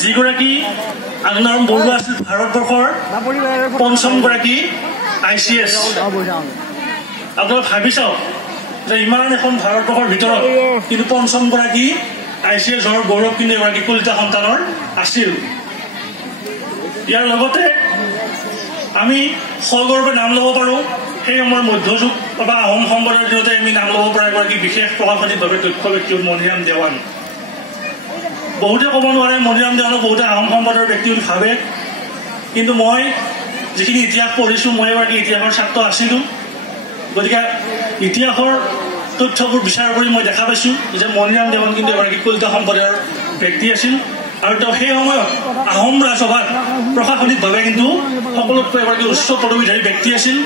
যিগৰাকী আগ্নাৰাম বৰুৱা আছিল ভাৰতবৰ্ষৰ পঞ্চমগৰাকী ICS। আপোনালোকে ভাবি চাওক যে ইমান এখন ভাৰতবৰ্ষৰ ভিতৰত কিন্তু পঞ্চমগৰাকী ICS হোৱাৰ গৌৰৱ কিন্তু এগৰাকী কলিতা সন্তানৰ আছিল। ইয়াৰ লগতে আমি সগৌৰৱে নাম ল'ব পাৰোঁ সেই সময়ৰ মধ্যযুগ বা আহোম সম্প্ৰদায়ৰ দিনতে আমি নাম ল'ব পৰা এগৰাকী বিশেষ প্ৰশাসনিকভাৱে দক্ষ ব্যক্তি মণিৰাম দেৱান। বহুতে ক'ব নোৱাৰে মণিৰাম দেৱানক বহুতে আহোম সম্প্ৰদায়ৰ ব্যক্তি বুলি ভাবে, কিন্তু মই যিখিনি ইতিহাস পঢ়িছোঁ মই এগৰাকী ইতিহাসৰ ছাত্ৰ আছিলোঁ। গতিকে ইতিহাসৰ তথ্যবোৰ বিচাৰ কৰি মই দেখা পাইছোঁ যে মণিৰাম দেৱান কিন্তু এগৰাকী কলিতা সম্প্ৰদায়ৰ ব্যক্তি আছিল আৰু তেওঁ সেই সময়ত আহোম ৰাজসভাত প্ৰশাসনিকভাৱে কিন্তু সকলোতকৈ এগৰাকী উচ্চ পদবীধাৰী ব্যক্তি আছিল,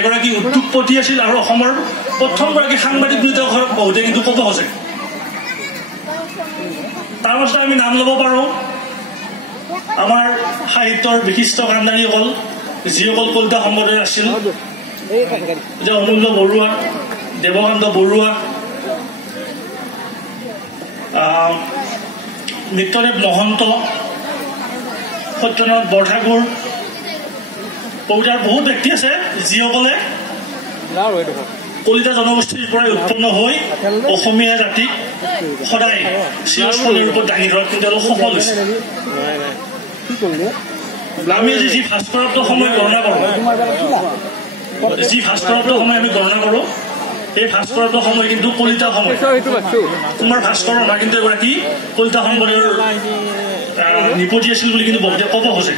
এগৰাকী উদ্যোগপতি আছিল আৰু অসমৰ প্ৰথমগৰাকী সাংবাদিক বুলি তেওঁ বহুতে কিন্তু ক'ব খোজে। তাৰ পাছতে আমি নাম ল'ব পাৰোঁ আমাৰ সাহিত্যৰ বিশিষ্ট কাণ্ডাৰীসকল, যিসকল কলিতা সম্প্ৰদায়ৰ আছিল, যে অমূল্য বৰুৱা, দেৱকান্ত বৰুৱা, নিত্যদেৱ মহন্ত, সত্যনাৰায়ণ বৰঠাকুৰ, কবিতাৰ বহুত ব্যক্তি আছে যিসকলে কলিতা জনগোষ্ঠীৰ পৰাই উৎপন্ন হৈ অসমীয়া জাতিক সদায় চিৰস্মৰণীয় ৰূপত দাঙি ধৰাত কিন্তু অলপ সফল হৈছে। আমি আজি যি ভাস্কৰাব্দ সময় গণনা কৰোঁ, আমি গণনা কৰোঁ, এই ভাস্কৰাব্দ সময় কিন্তু কলিতা সময়। কুমাৰ ভাস্কৰ বৰ্মা কিন্তু এগৰাকী কলিতা সম্প্ৰদায়ৰ নিপতি আছিল বুলি কিন্তু বহুতে ক'ব খোজে।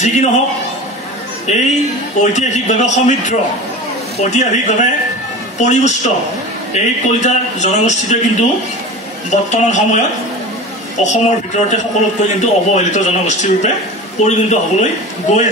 যি কি নহওক, এই ঐতিহাসিকভাৱে সমৃদ্ধ, ঐতিহাসিকভাৱে পৰিপুষ্ট এই কলিতা জনগোষ্ঠীটোৱে কিন্তু বৰ্তমান সময়ত অসমৰ ভিতৰতে সকলোতকৈ কিন্তু অৱহেলিত জনগোষ্ঠীৰূপে পৰিগণিত হ'বলৈ গৈ আছে।